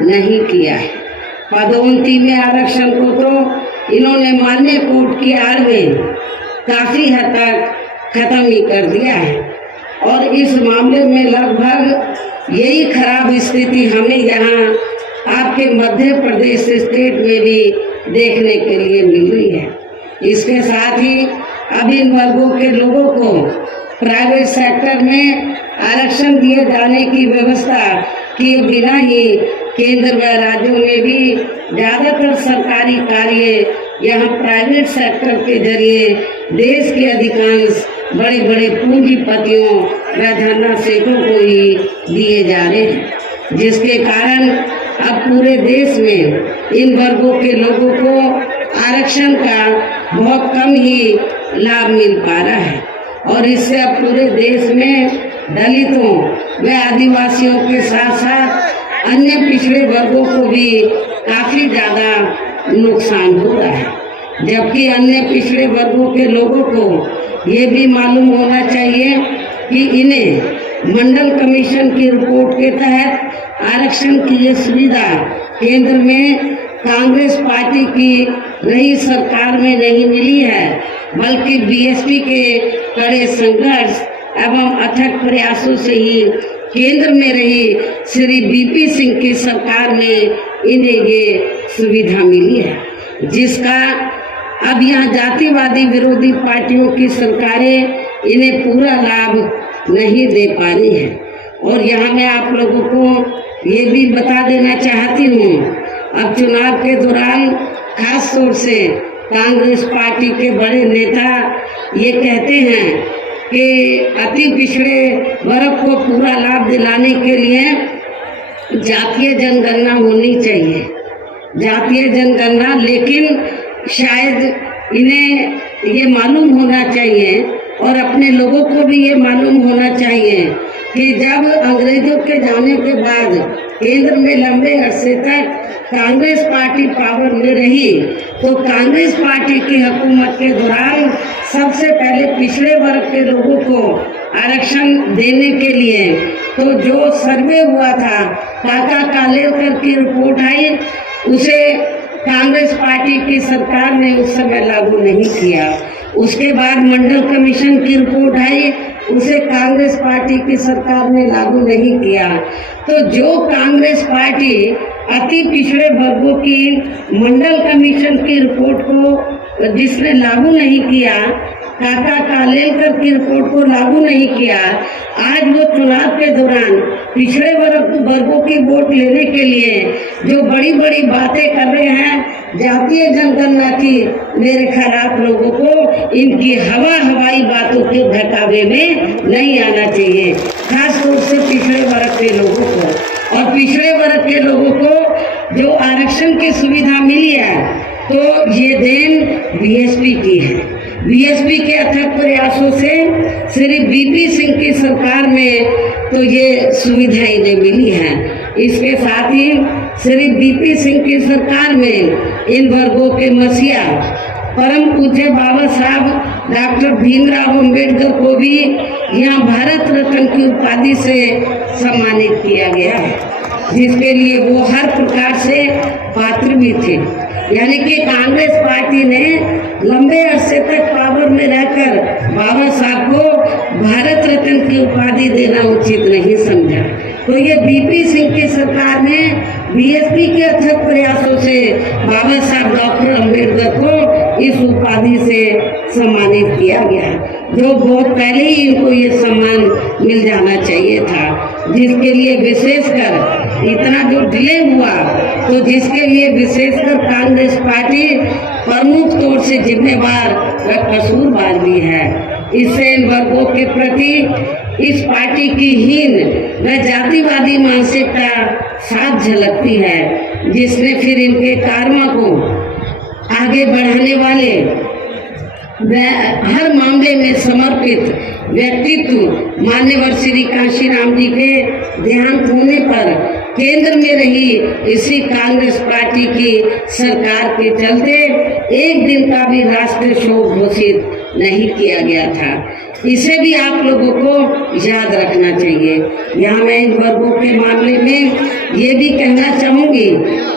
नहीं किया है। पदोन्नति में आरक्षण को तो इन्होंने मान्य कोर्ट की आड़ में काफी हद तक खत्म ही कर दिया है और इस मामले में लगभग यही खराब स्थिति हमें यहाँ आपके मध्य प्रदेश स्टेट में भी देखने के लिए मिल रही है। इसके साथ ही अब इन वर्गों के लोगों को प्राइवेट सेक्टर में आरक्षण दिए जाने की व्यवस्था किए बिना ही केंद्र व राज्यों में भी ज्यादातर सरकारी कार्य यहाँ प्राइवेट सेक्टर के जरिए देश के अधिकांश बड़े बड़े पूंजीपतियों व धनासेठों को ही दिए जा रहे हैं, जिसके कारण अब पूरे देश में इन वर्गों के लोगों को आरक्षण का बहुत कम ही लाभ मिल पा रहा है और इससे अब पूरे देश में दलितों व आदिवासियों के साथ साथ अन्य पिछड़े वर्गों को भी काफी ज्यादा नुकसान हो रहा है। जबकि अन्य पिछड़े वर्गों के लोगों को ये भी मालूम होना चाहिए कि इन्हें मंडल कमीशन की रिपोर्ट के तहत आरक्षण की ये सुविधा केंद्र में कांग्रेस पार्टी की नई सरकार में नहीं मिली है, बल्कि बीएसपी के कड़े संघर्ष एवं अथक प्रयासों से ही केंद्र में रही श्री बीपी सिंह की सरकार में इन्हें ये सुविधा मिली है, जिसका अब यहाँ जातिवादी विरोधी पार्टियों की सरकारें इन्हें पूरा लाभ नहीं दे पा रही है। और यहाँ मैं आप लोगों को ये भी बता देना चाहती हूँ, अब चुनाव के दौरान खास तौर से कांग्रेस पार्टी के बड़े नेता ये कहते हैं कि अति पिछड़े वर्ग को पूरा लाभ दिलाने के लिए जातीय जनगणना होनी चाहिए, जातीय जनगणना। लेकिन शायद इन्हें ये मालूम होना चाहिए और अपने लोगों को भी ये मालूम होना चाहिए कि जब अंग्रेजों के जाने के बाद केंद्र में लंबे अरसे तक कांग्रेस पार्टी पावर में रही तो कांग्रेस पार्टी की हुकूमत के दौरान सबसे पहले पिछड़े वर्ग के लोगों को आरक्षण देने के लिए तो जो सर्वे हुआ था, काका कालेलकर की रिपोर्ट आई, उसे कांग्रेस पार्टी की सरकार ने उस समय लागू नहीं किया। उसके बाद मंडल कमीशन की रिपोर्ट आई, उसे कांग्रेस पार्टी की सरकार ने लागू नहीं किया। तो जो कांग्रेस पार्टी अति पिछड़े वर्गों की मंडल कमीशन की रिपोर्ट को जिसने लागू नहीं किया, काका कालेलकर की रिपोर्ट को लागू नहीं किया, आज वो चुनाव के दौरान पिछड़े वर्गों की वोट लेने के लिए जो बड़ी बड़ी बातें कर रहे हैं जातीय जनगणना की, मेरे ख्याल आप लोगों को इनकी हवाई बातों के बहकावे में नहीं आना चाहिए, खास तौर से पिछड़े वर्ग के लोगों को। और पिछड़े वर्ग के लोगों को जो आरक्षण की सुविधा मिली है तो ये देन बीएसपी की है। बीएसपी के अथक प्रयासों से श्री बीपी सिंह की सरकार में तो ये सुविधा इन्हें मिली है। इसके साथ ही श्री बीपी सिंह की सरकार में इन वर्गों के मसीहा परम पूज्य बाबा साहब डॉक्टर भीमराव अंबेडकर को भी यहाँ भारत रत्न की उपाधि से सम्मानित किया गया है, जिसके लिए वो हर प्रकार से पात्र भी थे। यानी कि कांग्रेस पार्टी ने लंबे अरसे तक पावर में रहकर बाबा साहब को भारत रत्न की उपाधि देना उचित नहीं समझा। तो ये बीपी सिंह की सरकार ने बीएसपी के अथक प्रयासों से बाबा साहब डॉक्टर अंबेडकर को इस उपाधि से सम्मानित किया गया, जो बहुत पहले ही इनको ये सम्मान मिल जाना चाहिए था, जिसके लिए विशेषकर इतना जो डिले हुआ तो जिसके लिए विशेषकर कांग्रेस पार्टी प्रमुख तौर से जिम्मेवार व कसूरवार भी है। इससे इन वर्गों के प्रति इस पार्टी की हीन व जातिवादी मानसिकता साफ झलकती है, जिसने फिर इनके कार्यों को आगे बढ़ाने वाले हर मामले में समर्पित व्यक्तित्व मान्यवर श्री कांशीराम जी के देहांत होने पर केंद्र में रही इसी कांग्रेस पार्टी की सरकार के चलते एक दिन का भी राष्ट्रीय शोक घोषित नहीं किया गया था। इसे भी आप लोगों को याद रखना चाहिए। यहाँ मैं इन वर्गों के मामले में ये भी कहना चाहूंगी,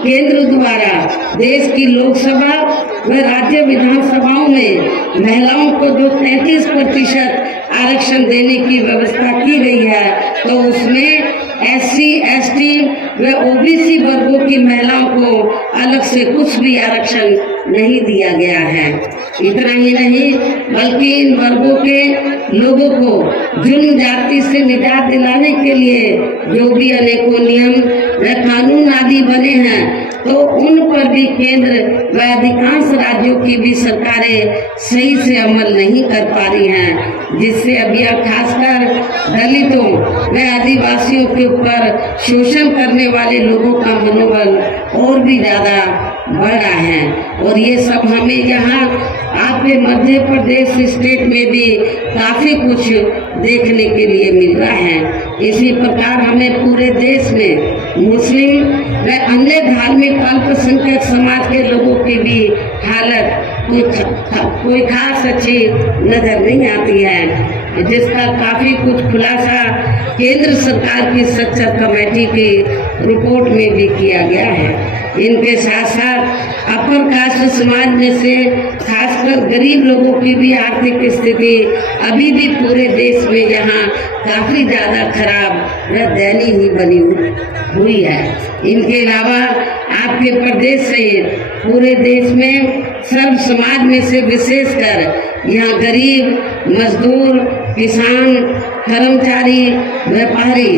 केंद्र द्वारा देश की लोकसभा व राज्य विधानसभाओं में महिलाओं को जो 33% आरक्षण देने की व्यवस्था की गई है, तो उसमें SC, ST व OBC वर्गों की महिलाओं को अलग से कुछ भी आरक्षण नहीं दिया गया है। इतना ही नहीं, बल्कि इन वर्गों के लोगों को जुल्म जाति से निजात दिलाने के लिए जो भी अनेकों नियम व कानून आदि बने हैं, तो उन पर भी केंद्र व अधिकांश राज्यों की भी सरकारें सही से अमल नहीं कर पा रही हैं, जिससे अब यह खासकर दलितों व आदिवासियों के ऊपर शोषण करने वाले लोगों का मनोबल और भी ज्यादा बढ़ रहा है। और ये सब हमें यहाँ आपके मध्य प्रदेश स्टेट में भी काफी कुछ देखने के लिए मिल रहा है। इसी प्रकार हमें पूरे देश में मुस्लिम व अन्य धार्मिक अल्पसंख्यक समाज के लोगों की भी हालत कोई खास अच्छी नजर नहीं आती है, जिसका काफी कुछ खुलासा केंद्र सरकार की सच्चर कमेटी की रिपोर्ट में भी किया गया है। इनके साथ साथ अपर कास्ट समाज में से खासकर गरीब लोगों की भी आर्थिक स्थिति अभी भी पूरे देश में यहाँ काफी ज्यादा खराब व दयनीय ही बनी हुई है। इनके अलावा आपके प्रदेश से पूरे देश में सर्व समाज में से विशेषकर यहाँ गरीब, मजदूर, किसान, कर्मचारी, व्यापारी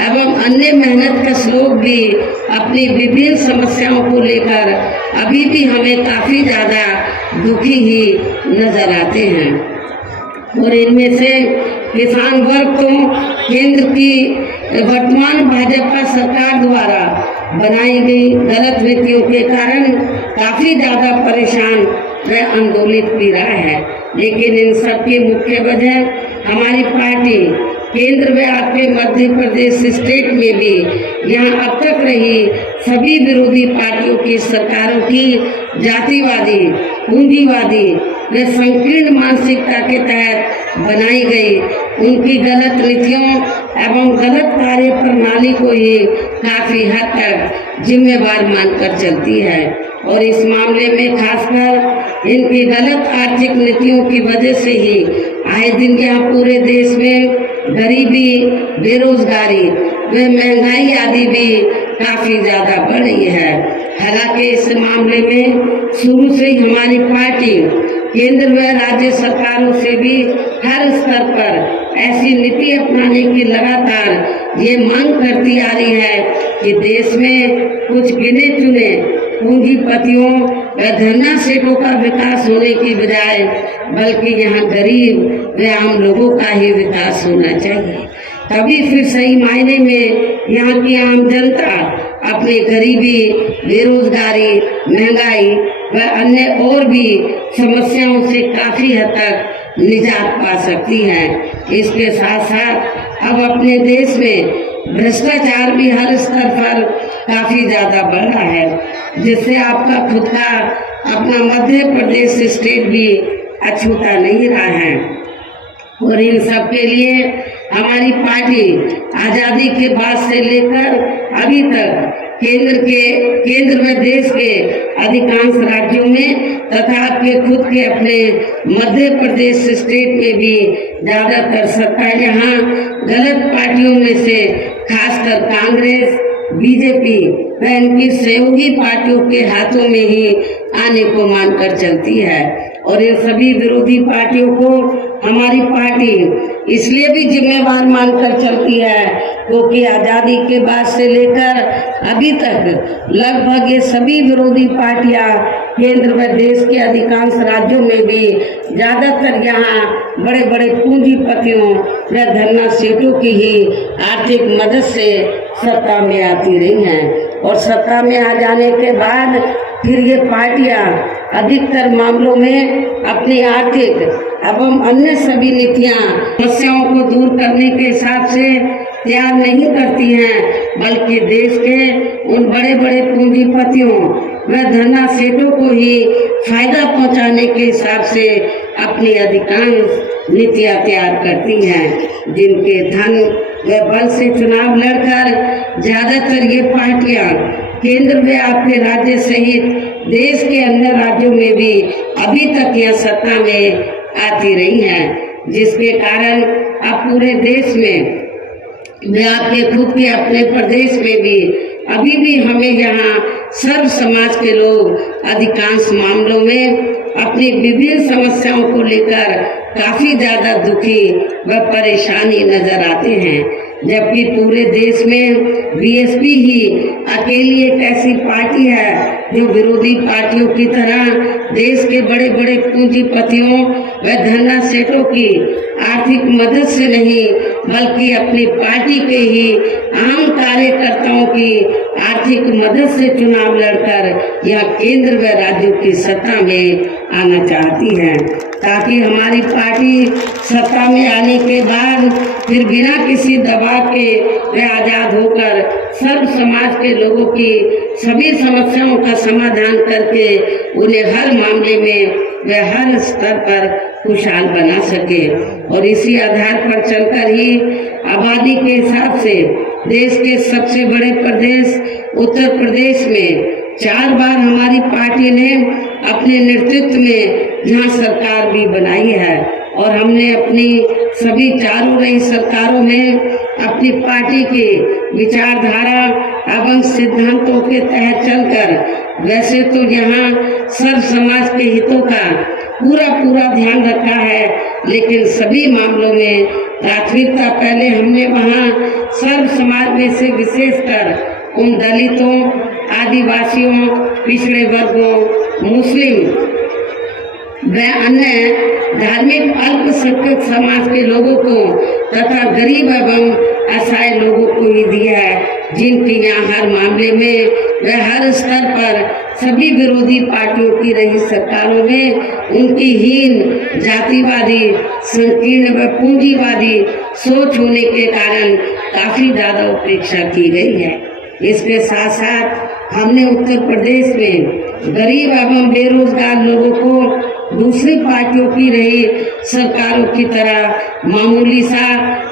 एवं अन्य मेहनत कश लोग भी अपनी विभिन्न समस्याओं को लेकर अभी भी हमें काफी ज्यादा दुखी ही नजर आते हैं। और इनमें से किसान वर्ग तो केंद्र की वर्तमान भाजपा सरकार द्वारा बनाई गई गलत नीतियों के कारण काफी ज्यादा परेशान व आंदोलित भी रहा है। लेकिन इन सब की मुख्य वजह हमारी पार्टी केंद्र व आपके मध्य प्रदेश स्टेट में भी यहाँ अब तक रही सभी विरोधी पार्टियों की सरकारों की जातिवादी, पूंजीवादी व संकीर्ण मानसिकता के तहत बनाई गई उनकी गलत नीतियों एवं गलत कार्य प्रणाली को ही काफी हद तक जिम्मेवार मानकर चलती है। और इस मामले में खासकर इनकी गलत आर्थिक नीतियों की वजह से ही आए दिन यहाँ पूरे देश में गरीबी, बेरोजगारी व महंगाई आदि भी काफी ज्यादा बढ़ रही है। हालांकि इस मामले में शुरू से ही हमारी पार्टी केंद्र व राज्य सरकारों से भी हर स्तर पर ऐसी नीति अपनाने की लगातार ये मांग करती आ रही है कि देश में कुछ गिने चुने पूंजीपतियों व धरना सेठों का विकास होने की बजाय बल्कि यहाँ गरीब व आम लोगों का ही विकास होना चाहिए। तभी फिर सही मायने में यहाँ की आम जनता अपनी गरीबी, बेरोजगारी, महंगाई व अन्य और भी समस्याओं से काफी हद तक निजात पा सकती है। इसके साथ साथ अब अपने देश में भ्रष्टाचार भी हर स्तर पर काफी ज्यादा बढ़ रहा है, जिससे आपका खुद का अपना मध्य प्रदेश स्टेट भी अछूता नहीं रहा है। और इन सब के लिए हमारी पार्टी आजादी के बाद से लेकर अभी तक केंद्र व देश के अधिकांश राज्यों में तथा आपके खुद के अपने मध्य प्रदेश स्टेट में भी ज्यादातर सत्ता यहाँ गलत पार्टियों में से खासकर कांग्रेस, बीजेपी व इनकी सहयोगी पार्टियों के हाथों में ही आने को मानकर चलती है। और इन सभी विरोधी पार्टियों को हमारी पार्टी इसलिए भी जिम्मेवार मानकर चलती है क्योंकि आजादी के बाद से लेकर अभी तक लगभग ये सभी विरोधी पार्टियां केंद्र व देश के अधिकांश राज्यों में भी ज्यादातर यहाँ बड़े बड़े पूंजीपतियों व धरना सेठों की ही आर्थिक मदद से सत्ता में आती रही हैं। और सत्ता में आ जाने के बाद फिर ये पार्टियां अधिकतर मामलों में अपनी आर्थिक एवं अन्य सभी नीतियां समस्याओं को दूर करने के हिसाब से तैयार नहीं करती हैं, बल्कि देश के उन बड़े बड़े पूंजीपतियों व धन्ना सेठों को ही फायदा पहुंचाने के हिसाब से अपनी अधिकांश नीतियां तैयार करती हैं, जिनके धन व बल से चुनाव लड़कर ज्यादातर ये पार्टियां केंद्र व आपके राज्य सहित देश के अन्य राज्यों में भी अभी तक यह सत्ता में आती रही हैं, जिसके कारण अब पूरे देश में व आपके खुद के अपने प्रदेश में भी अभी भी हमें यहाँ सर्व समाज के लोग अधिकांश मामलों में अपनी विभिन्न समस्याओं को लेकर काफी ज्यादा दुखी व परेशानी नजर आते हैं, जबकि पूरे देश में बीएसपी ही अकेली एक ऐसी पार्टी है जो विरोधी पार्टियों की तरह देश के बड़े बड़े पूंजीपतियों व धन्ना सेठों की आर्थिक मदद से नहीं बल्कि अपनी पार्टी के ही आम कार्यकर्ताओं की आर्थिक मदद से चुनाव लड़कर यह केंद्र व राज्यों की सत्ता में आना चाहती है, ताकि हमारी पार्टी सत्ता में आने के बाद फिर बिना किसी दबाव के वे आजाद होकर सर्व समाज के लोगों की सभी समस्याओं का समाधान करके उन्हें हर मामले में वे हर स्तर पर खुशहाल बना सके। और इसी आधार पर चलकर ही आबादी के हिसाब से देश के सबसे बड़े प्रदेश उत्तर प्रदेश में 4 बार हमारी पार्टी ने अपने नेतृत्व में यहाँ सरकार भी बनाई है, और हमने अपनी सभी चारों रही सरकारों में अपनी पार्टी के विचारधारा एवं सिद्धांतों के तहत चलकर वैसे तो यहाँ सर्व समाज के हितों का पूरा ध्यान रखा है, लेकिन सभी मामलों में प्राथमिकता पहले हमने वहाँ सर्व समाज में से विशेषकर उन दलितों, आदिवासियों, पिछड़े वर्गों, मुस्लिम व अन्य धार्मिक अल्पसंख्यक समाज के लोगों को तथा गरीब एवं असहाय लोगों को ही दिया है, जिनकी यहाँ हर मामले में व हर स्तर पर सभी विरोधी पार्टियों की रही सरकारों में उनकी हीन, जातिवादी, संकीर्ण व पूंजीवादी सोच होने के कारण काफी ज्यादा उपेक्षा की गई है। इसके साथ साथ हमने उत्तर प्रदेश में गरीब एवं बेरोजगार लोगों को दूसरी पार्टियों की रही सरकारों की तरह मामूली सा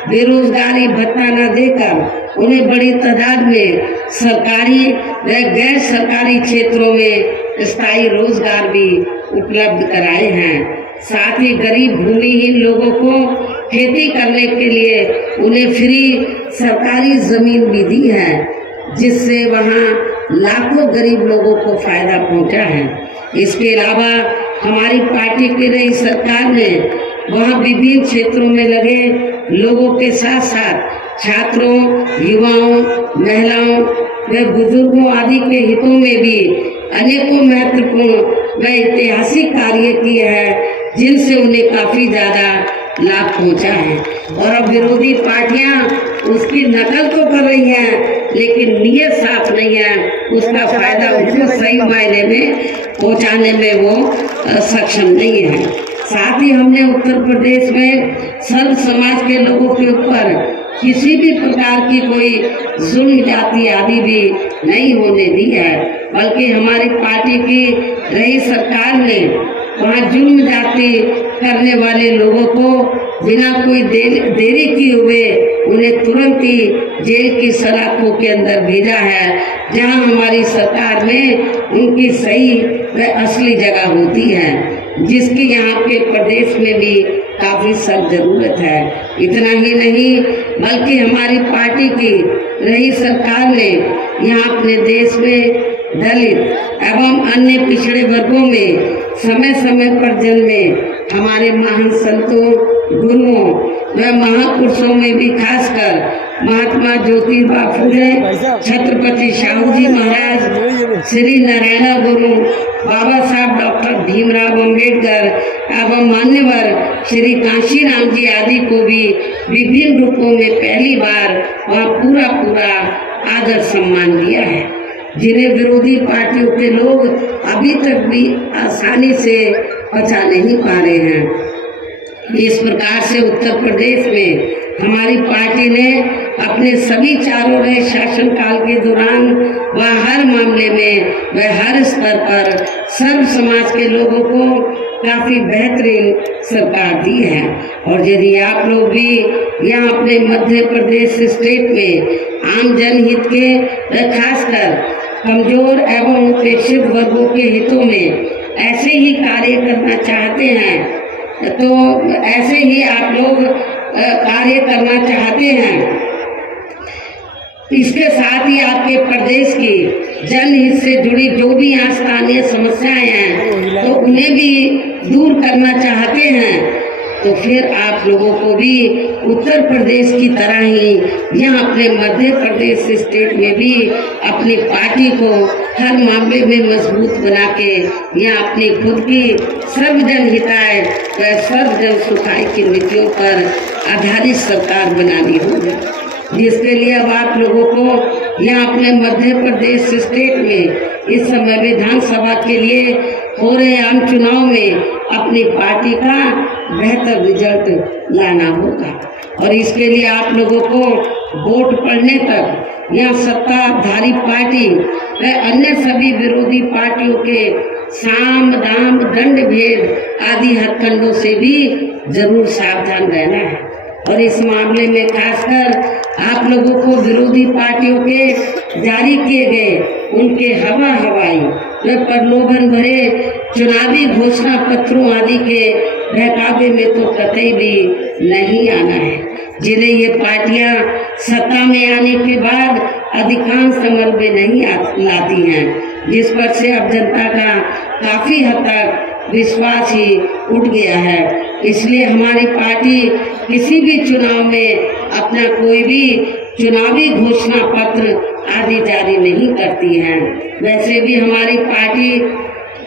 बेरोजगारी भत्ता न देकर उन्हें बड़ी तादाद में सरकारी व गैर सरकारी क्षेत्रों में स्थायी रोजगार भी उपलब्ध कराए हैं। साथ ही गरीब भूमिहीन लोगों को खेती करने के लिए उन्हें फ्री सरकारी जमीन भी दी है, जिससे वहाँ लाखों गरीब लोगों को फायदा पहुँचा है। इसके अलावा हमारी पार्टी की रही सरकार ने वहाँ विभिन्न क्षेत्रों में लगे लोगों के साथ साथ छात्रों, युवाओं, महिलाओं व बुजुर्गों आदि के हितों में भी अनेकों महत्वपूर्ण व ऐतिहासिक कार्य किए हैं, जिनसे उन्हें काफी ज्यादा लाभ पहुंचा है। और अब विरोधी पार्टियां उसकी नकल तो कर रही हैं, लेकिन नीयत साफ नहीं है, उसका फायदा उनको सही मायने में पहुंचाने में वो सक्षम नहीं है। साथ ही हमने उत्तर प्रदेश में सर्व समाज के लोगों के ऊपर किसी भी प्रकार की कोई जुल्म जाति आदि भी नहीं होने दी है, बल्कि हमारी पार्टी की रही सरकार ने वहाँ जुल्म जाति करने वाले लोगों को बिना कोई देरी किए हुए उन्हें तुरंत ही जेल की सलाखों के अंदर भेजा है, जहां हमारी सरकार में उनकी सही व असली जगह होती है, जिसकी यहाँ के प्रदेश में भी काफी सख्त जरूरत है। इतना ही नहीं बल्कि हमारी पार्टी की रही सरकार ने यहाँ अपने देश में दलित एवं अन्य पिछड़े वर्गों में समय समय पर जन्मे हमारे महान संतों, गुरुओं व महापुरुषों में भी खासकर महात्मा ज्योतिबा फुले, छत्रपति शाहू जी महाराज, श्री नारायण गुरु, बाबा साहब डॉक्टर भीमराव अम्बेडकर एवं मान्यवर श्री कांशीराम जी आदि को भी विभिन्न रूपों में पहली बार वहाँ पूरा आदर सम्मान दिया है, जिन्हें विरोधी पार्टियों के लोग अभी तक भी आसानी से पचा नहीं पा रहे हैं। इस प्रकार से उत्तर प्रदेश में हमारी पार्टी ने अपने सभी चारों रहे शासनकाल के दौरान व हर मामले में व हर स्तर पर सर्व समाज के लोगों को काफी बेहतरीन सरकार दी है। और यदि आप लोग भी यहाँ अपने मध्य प्रदेश स्टेट में आम जनहित के खासकर कमजोर एवं उपेक्षित वर्गों के हितों में ऐसे ही कार्य करना चाहते हैं तो ऐसे ही आप लोग कार्य करना चाहते हैं। इसके साथ ही आपके प्रदेश की जनहित से जुड़ी जो भी यहाँ स्थानीय समस्याएं हैं तो उन्हें भी दूर करना चाहते हैं तो फिर आप लोगों को भी उत्तर प्रदेश की तरह ही यहाँ अपने मध्य प्रदेश स्टेट में भी अपनी पार्टी को हर मामले में मजबूत बना के यहाँ अपनी खुद की सर्वजन हिताय व सर्वजन सुखाय की नीतियों पर आधारित सरकार बनानी होगी, जिसके लिए अब आप लोगों को यहाँ अपने मध्य प्रदेश स्टेट में इस समय विधानसभा के लिए हो रहे आम चुनाव में अपनी पार्टी का बेहतर रिजल्ट लाना होगा। और इसके लिए आप लोगों को वोट पड़ने तक यहाँ सत्ताधारी पार्टी व अन्य सभी विरोधी पार्टियों के साम दाम दंड भेद आदि हथकंडों से भी जरूर सावधान रहना है। और इस मामले में खासकर आप लोगों को विरोधी पार्टियों के जारी किए गए उनके हवाई व प्रलोभन भरे चुनावी घोषणा पत्रों आदि के बहकावे में तो कतई भी नहीं आना है, जिन्हें ये पार्टियां सत्ता में आने के बाद अधिकांश अमल में नहीं लाती हैं, जिस पर से अब जनता का काफी हद तक विश्वास ही उठ गया है। इसलिए हमारी पार्टी किसी भी चुनाव में अपना कोई भी चुनावी घोषणा पत्र आदि जारी नहीं करती है। वैसे भी हमारी पार्टी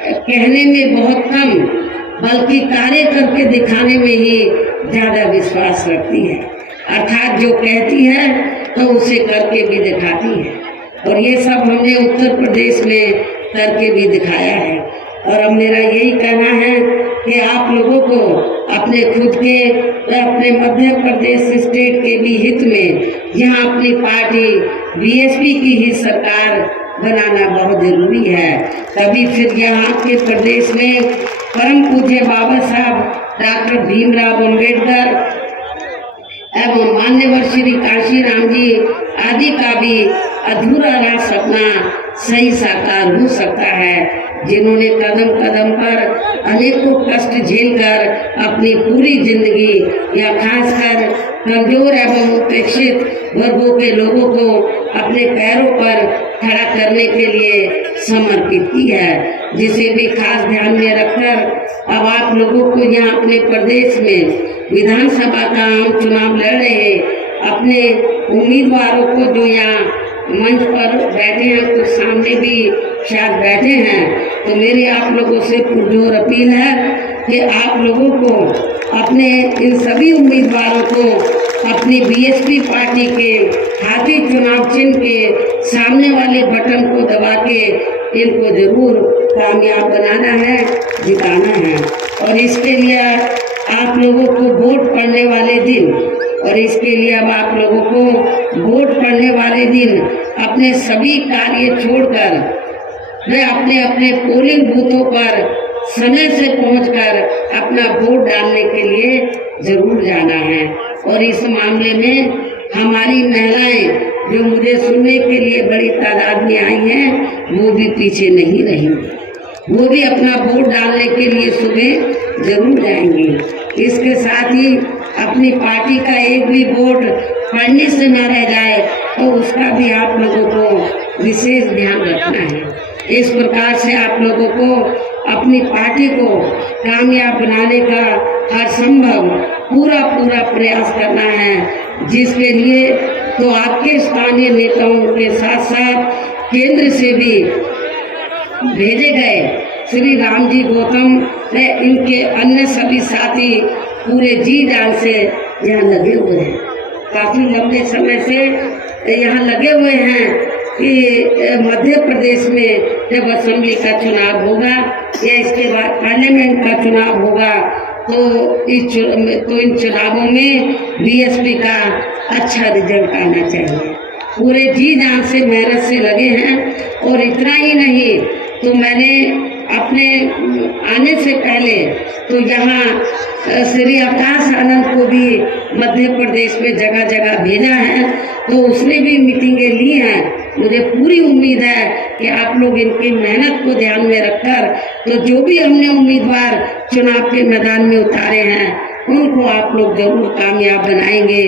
कहने में बहुत कम बल्कि कार्य करके दिखाने में ही ज्यादा विश्वास रखती है, अर्थात जो कहती है तो उसे करके भी दिखाती है। और ये सब हमने उत्तर प्रदेश में करके भी दिखाया है। और अब मेरा यही कहना है कि आप लोगों को अपने खुद के व अपने मध्य प्रदेश स्टेट के भी हित में यहाँ अपनी पार्टी बीएसपी की ही सरकार बनाना बहुत जरूरी है। तभी फिर यहाँ आपके प्रदेश में परम पूज्य बाबा साहब डॉक्टर भीमराव अम्बेडकर एवं मान्यवर श्री काशीराम जी आदि का भी अधूरा रहा सपना सही साकार हो सकता है, जिन्होंने कदम कदम पर अनेकों कष्ट झेलकर अपनी पूरी जिंदगी या खासकर कमजोर एवं उपेक्षित वर्गों के लोगों को अपने पैरों पर खड़ा करने के लिए समर्पित की है, जिसे भी खास ध्यान में रखकर अब आप लोगों को यहाँ अपने प्रदेश में विधानसभा का आम चुनाव लड़ रहे अपने उम्मीदवारों को जो यहाँ मंच पर बैठे हैं तो सामने भी शायद बैठे हैं, तो मेरी आप लोगों से पुरजोर अपील है कि आप लोगों को अपने इन सभी उम्मीदवारों को अपनी बीएसपी पार्टी के हाथी चुनाव चिन्ह के सामने वाले बटन को दबा के इनको जरूर कामयाब बनाना है, जिताना है। और इसके लिए आप लोगों को वोट पड़ने वाले दिन अब आप लोगों को वोट पड़ने वाले दिन अपने सभी कार्य छोड़कर वे अपने अपने पोलिंग बूथों पर समय से पहुंचकर अपना वोट डालने के लिए जरूर जाना है। और इस मामले में हमारी महिलाएं जो मुझे सुनने के लिए बड़ी तादाद में आई हैं वो भी पीछे नहीं रहेंगी, वो भी अपना वोट डालने के लिए सुबह जरूर जाएंगी। इसके साथ ही अपनी पार्टी का एक भी वोट पड़ने से न रह जाए तो उसका भी आप लोगों को विशेष ध्यान रखना है। इस प्रकार से आप लोगों को अपनी पार्टी को कामयाब बनाने का हर संभव पूरा प्रयास करना है, जिसके लिए तो आपके स्थानीय नेताओं के साथ साथ केंद्र से भी भेजे गए श्री राम जी गौतम व इनके अन्य सभी साथी पूरे जी जान से यहाँ लगे हुए हैं, काफी लंबे समय से यहाँ लगे हुए हैं कि मध्य प्रदेश में जब असेंबली का चुनाव होगा या इसके बाद पार्लियामेंट का चुनाव होगा तो इन चुनावों में बीएसपी का अच्छा रिजल्ट आना चाहिए। पूरे जी जान से मेहनत से लगे हैं। और इतना ही नहीं तो मैंने अपने आने से पहले तो यहाँ श्री आकाश आनंद को भी मध्य प्रदेश में जगह जगह भेजा है, तो उसने भी मीटिंगें ली हैं। मुझे पूरी उम्मीद है कि आप लोग इनकी मेहनत को ध्यान में रखकर तो जो भी हमने उम्मीदवार चुनाव के मैदान में उतारे हैं उनको आप लोग जरूर कामयाब बनाएंगे।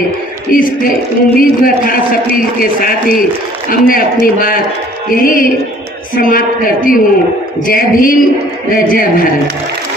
इस उम्मीद व खास अपील के साथ ही अब मैं अपनी बात यही समाप्त करती हूँ। जय भीम, जय भारत।